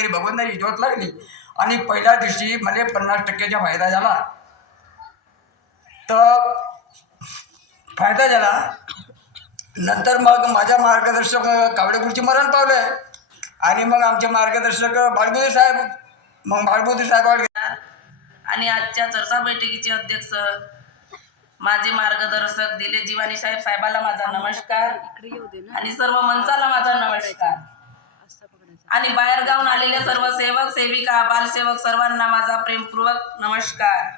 घरी भगवंताची ज्योत लागली. आणि पहिल्या दिवशी मला पन्नास टक्क्याचा फायदा झाला. तर फायदा झाला. नंतर मग माझ्या मार्गदर्शक कावडेपूरची मरण पावले. आणि मग आमचे मार्गदर्शक बाळबुदे साहेब मग बाळबुदे साहेबाकडे आणि आजच्या चर्चा बैठकीचे अध्यक्ष माझे मार्गदर्शक दिले जीवानी साहेब साहेबाला माझा नमस्कार. आणि सर्व मंचाला माझा नमस्कार. आणि बाहेर गावून आलेले सर्व सेवक सेविका बालसेवक सर्वांना माझा प्रेमपूर्वक नमस्कार.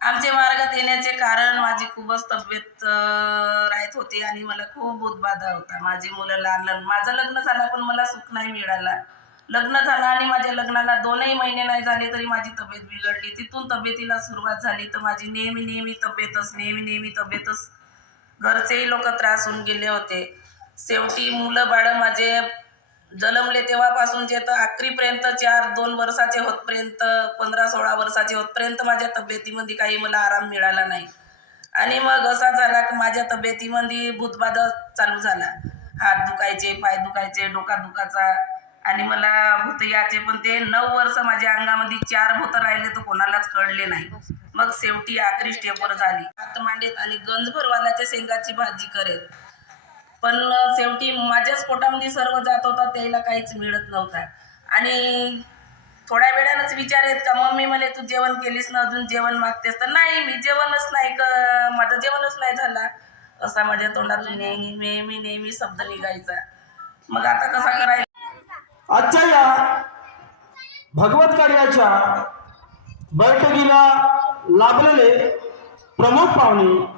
आमचे मार्गात येण्याचे कारण माझी खूपच तब्येत राहत होती आणि मला खूप उद्बाधा होता. माझी मुलं लहान लहान माझं लग्न झालं पण मला सुख नाही मिळाला. लग्न झालं आणि माझ्या लग्नाला दोनही महिने नाही झाले तरी माझी तब्येत बिघडली. तिथून तब्येतीला सुरुवात झाली तर माझी नेहमी नेहमी तब्येतच नेहमी नेहमी तब्येतच. घरचेही लोक त्रास होऊन गेले होते. शेवटी मुलं बाळं माझे जन्मले तेव्हापासून जे तर आखरीपर्यंत चार दोन वर्षाचे होतपर्यंत पंधरा सोळा वर्षाचे होतपर्यंत माझ्या तब्येतीमध्ये काही मला आराम मिळाला नाही. आणि मग असा झाला की माझ्या तब्येतीमध्ये भूतबाधा चालू झाला. हात दुखायचे पाय दुखायचे डोका दुखायचा. आणि मला भूत यायचे पण ते नऊ वर्ष माझ्या अंगामध्ये चार भूत राहिले तर कोणालाच कळले नाही. मग शेवटी आखरी स्टेपवर झाली. हात मांडेत आणि गंजभर वालाच्या शेंगाची भाजी करेल. पण शेवटी माझ्याच पोटामध्ये सर्व जात होता त्याला काहीच मिळत नव्हता. आणि थोड्या वेळानंच विचार येत का मम्मी म्हणे तू जेवण केलीस ना अजून जेवण मागतेस? तर नाही मी जेवणच नाही क माझं जेवणच नाही झाला. असा माझ्या तोंडातून नेहमी नेहमी नेहमी शब्द निघायचा. मग आता कसा करायचा? आजच्या या भगवत कार्याच्या बैठकीला लाभलेले प्रमुख पाहुणे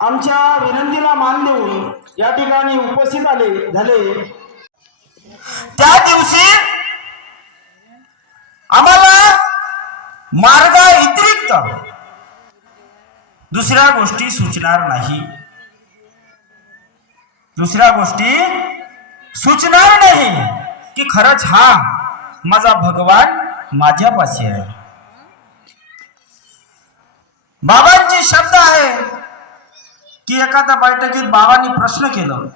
आमच्या विनंतीला मान देऊन या ठिकाणी उपस्थित आले झाले. त्या दिवशी आम्हाला मार्गा व्यतिरिक्त दुसऱ्या गोष्टी सुचणार नाही. दुसऱ्या गोष्टी सुचणार नाही की खरंच हा माझा भगवान माझ्यापाशी आहे. बाबांचे शब्द आहे की एखाद्या बैठकीत बाबांनी प्रश्न केलं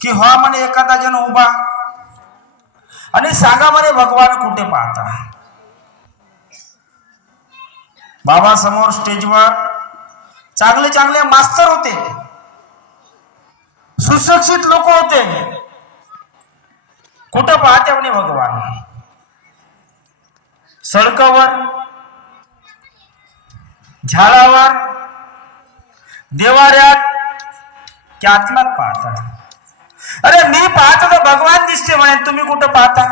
की हो म्हणे एखादा जण उभा. आणि सांगा म्हणे भगवान कुठे पाहता? बाबा समोर स्टेजवर चांगले चांगले मास्तर होते. सुशिक्षित लोक होते. कुठं पाहते म्हणे भगवान? सडकावर झाडावर देवाऱ्यात त्यातलाच पाहता. अरे मी पाहतो तर भगवान दिसते म्हणे तुम्ही कुठं पाहता?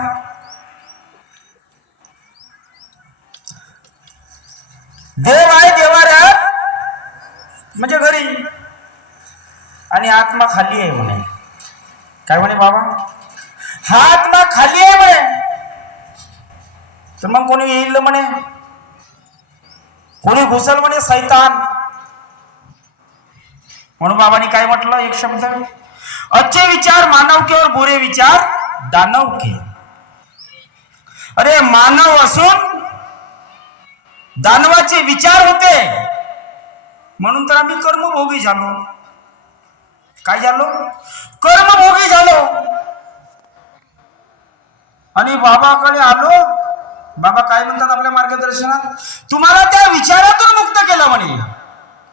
देव आहे देवाऱ्यात म्हणजे घरी. आणि आत्मा खाली आहे म्हणे. काय म्हणे बाबा? हा आत्मा खाली आहे म्हणे. तर मग कोणी येईल म्हणे? कोणी घुसल म्हणे सैतान? म्हणून बाबांनी काय म्हटलं? एक शब्द अच्छे विचार मानव के और बुरे विचार दानव के अरे मानव असून दानवाचे विचार होते. म्हणून तर आम्ही कर्मभोगी झालो. काय झालो? कर्मभोगी झालो. आणि बाबाकडे आलो. बाबा काय म्हणतात आपल्या मार्गदर्शनात? तुम्हाला त्या विचारातून मुक्त केलं म्हणे.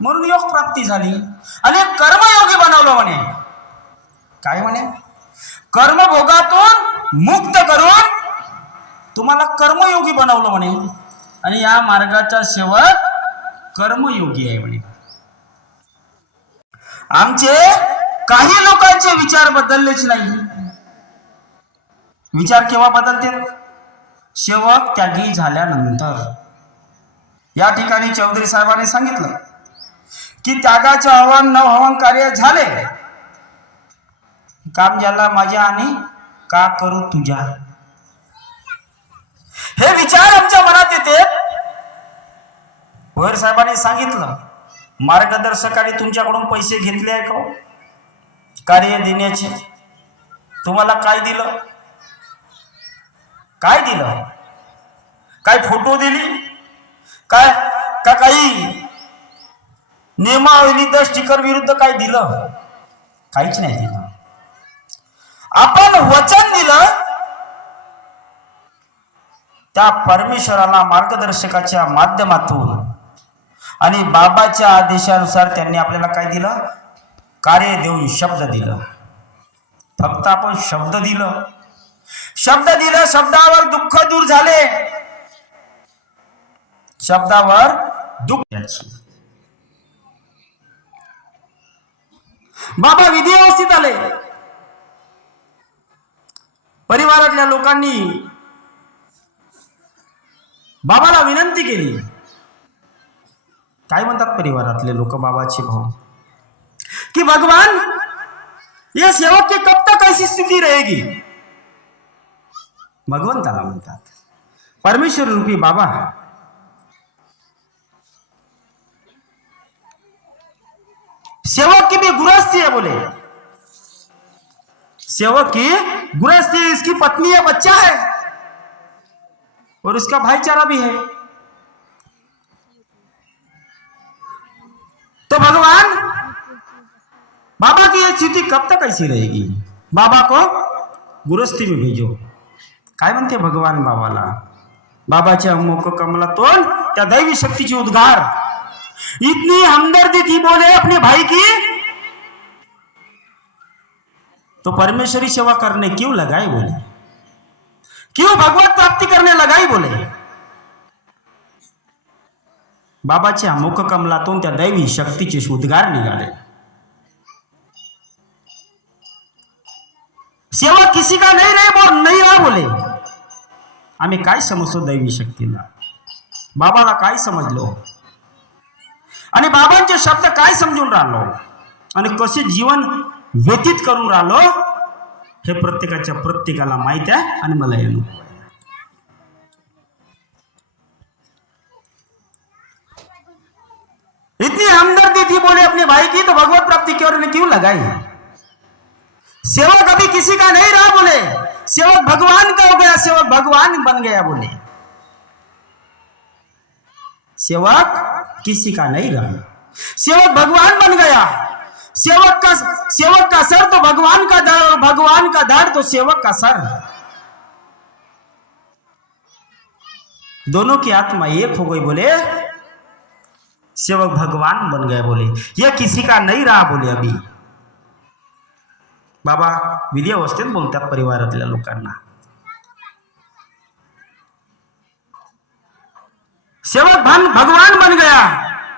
म्हणून योग प्राप्ती झाली. आणि कर्मयोगी बनवलं म्हणे. काय म्हणे? कर्मभोगातून मुक्त करून तुम्हाला कर्मयोगी बनवलं म्हणे. आणि या मार्गाचा शेवट कर्मयोगी आहे म्हणे. आमचे काही लोकांचे विचार बदललेच नाही. विचार केव्हा बदलते शेवक त्यागी झाल्यानंतर. या ठिकाणी चौधरी साहेबांनी सांगितलं की त्यागाचे आव्हान नव हवन कार्य झाले. काम झाला माझ्या आणि का करू तुझ्या? हे विचार आमच्या मनात येते. भोयर साहेबांनी सांगितलं मार्गदर्शकाने तुमच्याकडून पैसे घेतले आहे का हो? कार्य देण्याचे. तुम्हाला काय दिलं? काय दिलं? काय फोटो दिली? काय का काही नियमावली स्टिकर विरुद्ध काय दिलं? काहीच नाही दिलं. आपण वचन दिलं. त्या परमेश्वराला मार्गदर्शकाच्या माध्यमातून आणि बाबाच्या आदेशानुसार त्यांनी आपल्याला काय दिलं? कार्य देऊन शब्द दिलं. फक्त आपण शब्द दिलं. शब्द दिलं शब्दावर दुःख दूर झाले. शब्दावर दुःख बाबा विधी व्यवस्थित आले परिवारातल्या लोकांनी बाबाला विनंती केली. काय म्हणतात परिवारातले लोक बाबाचे भाऊ? कि भगवान ये सेवक की कब तक ऐसी स्थिति रहेगी? भगवंताला म्हणतात परमेश्वर रूपी बाबा सेवक की भी गुरस्ती है बोले। सेवक की गुरस्ती है, इसकी पत्नी है, बच्चा है। और इसका भाईचारा भी है। तो भगवान, बाबा की यह स्थिति कब तक ऐसी रहेगी? बाबा को गुरस्ती में भेजो। काय म्हणते भगवान बाबाला? बाबाच्या मुख कमलातून त्या दैवी शक्तीची उद्गार। इतनी हमदर्दी थी बोले अपने भाई की। तो परमेश्वरी सेवा करने क्यों लगाए बोले? क्यों भगवत प्राप्ति करने लगाई बोले? बाबाच्या मुख कमलातून त्या दैवी शक्तीचे उद्गार निघाले. सेवा किसी का नहीं रे बोल नाही रा बोले. आम्ही काय समजतो दैवी शक्तीला? बाबाला काय समजलो? आणि बाबांचे शब्द काय समजून राहिलो? आणि कसे जीवन व्यतीत करून राहिलो? हे प्रत्येकाच्या प्रत्येकाला माहीत आहे आणि मला येणं इतनी हमदर्दी थी बोले अपने भाई की तो भगवत प्राप्ति की ओर ने क्यों लगाई? सेवक अभी किसी का नहीं रहा बोले। सेवक भगवान का हो गया सेवक भगवान बन गया बोले। सेवक किसी का नहीं रहा। सेवक भगवान बन गया। सेवक का सेवक का सर तो भगवान का दर और भगवान का दर तो सेवक का सर। दोनों की आत्मा एक हो गई बोले। सेवक भगवान बन गए बोले। यह किसी का नहीं रहा बोले अभी। बाबा विधी अवस्थेत बोलतात परिवारातल्या लोकांना। सेवक भन भगवान बन गया।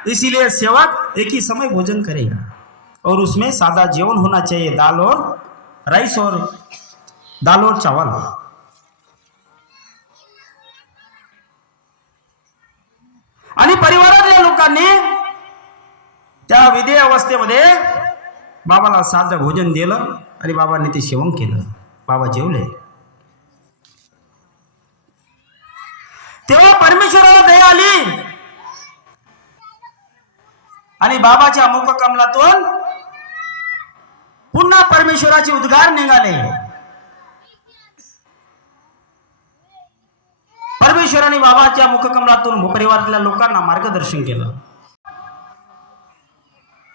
इसीलिए सेवक एक ही समय भोजन करेगा। और उसमें सादा जीवन होना चाहिए दाल और राइस और दाल और चावल। आणि परिवारातल्या लोकांनी त्या विधेय अवस्थेमध्ये बाबाला साधं भोजन दिलं आणि बाबांनी ते सेवन केलं. बाबा जेवले. तेव्हा परमेश्वराला दया आली. आणि बाबाच्या मुख कमलातून पुन्हा परमेश्वराचे उद्गार निघाले. परमेश्वराने बाबाच्या मुखकमलातून परिवारातल्या लोकांना मार्गदर्शन केलं.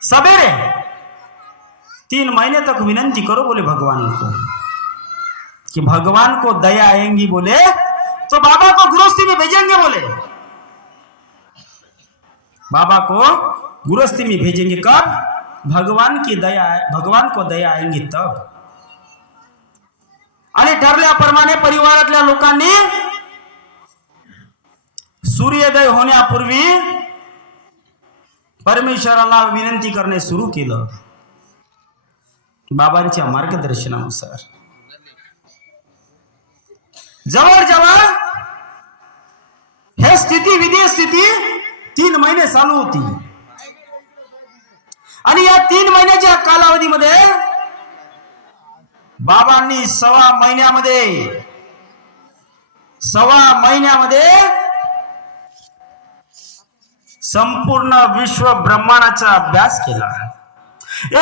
सबेरे तीन महीने तक विनंती करो बोले भगवान को कि भगवान को दया आएंगी बोले तो बाबा भेजेंगे बोले। बाबा को गुरुस्ती में भेजेंगे कब? भगवान की दया भगवान को दया आएंगी तब। आणि ठरल्याप्रमाणे परिवारातल्या लोकांनी सूर्योदय होण्यापूर्वी परमेश्वराला विनंती करणे सुरू केलं. बाबांच्या मार्गदर्शनानुसार. जवळजवळ स्थिती विधी स्थिती तीन महिने चालू होती. आणि या तीन महिन्याच्या कालावधीमध्ये बाबांनी सव्वा महिन्यामध्ये सव्वा महिन्यामध्ये संपूर्ण विश्व ब्रह्मांडाचा अभ्यास केला.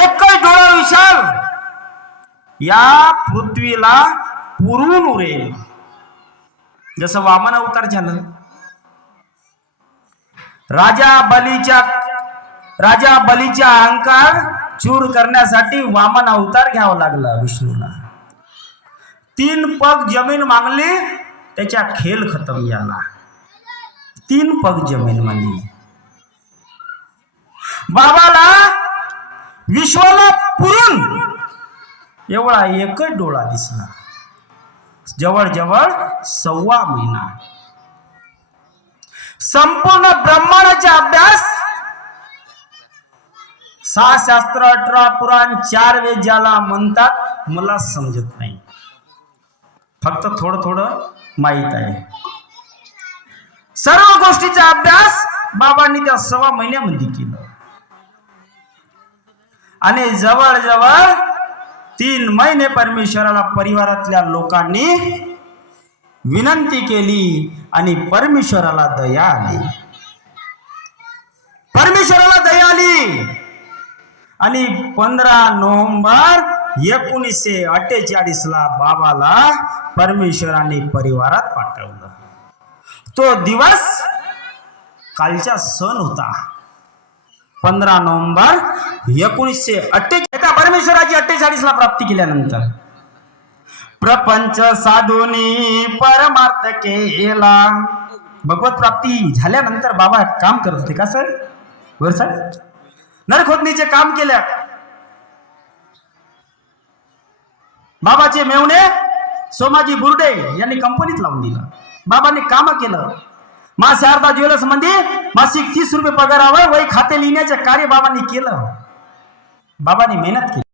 एकच डोळा विशाल या पृथ्वीला पुरून उरेल. जसं वामन अवतार झालं. राजा बलीच्या राजा बलीचा अहंकार चूर करण्यासाठी वामन अवतार घ्यावा लागला विष्णूला. तीन पग जमीन मागली त्याच्या खेल खतम झाला. तीन पग जमीन मागली बाबाला विश्वाला पुरून एवढा एकच डोळा दिसला. जवळजवळ सव्वा महिना. संपूर्ण ब्रह्मांडाचा अभ्यास. सहा शास्त्र अठरा पुराण चार वेद ज्याला म्हणतात मला समजत नाही. फक्त थोडं थोडं माहीत आहे. सर्व गोष्टीचा अभ्यास बाबांनी त्या सव्वा महिन्यामध्ये केलं. आणि जवळजवळ तीन महिने परमेश्वराला परिवारातल्या लोकांनी विनंती केली आणि परमेश्वराला दया आली. परमेश्वराला दया आली. आणि पंधरा नोव्हेंबर एकोणीसशे अठ्ठेचाळीस ला बाबाला परमेश्वराने परिवारात पाठवलं. तो दिवस कालचा सण होता. पंधरा नोव्हेंबर एकोणीसशे अठ्ठेचाळीस परमेश्वराची अठ्ठेचाळीस ला प्राप्ती केल्यानंतर. प्रपंच साधुनी परमार्थ केला. भगवत प्राप्ती झाल्यानंतर बाबा काम करत होते का सर? बर सर? नरखोदणीचे काम केल्या. बाबाचे मेवणे सोमाजी बुर्डे यांनी कंपनीत लावून दिलं. बाबांनी काम केलं. मा शारदा ज्वेलर्समध्ये मासिक तीस रुपये पगारावर वही खाते लिहिण्याचे कार्य बाबांनी केलं. बाबांनी मेहनत केली.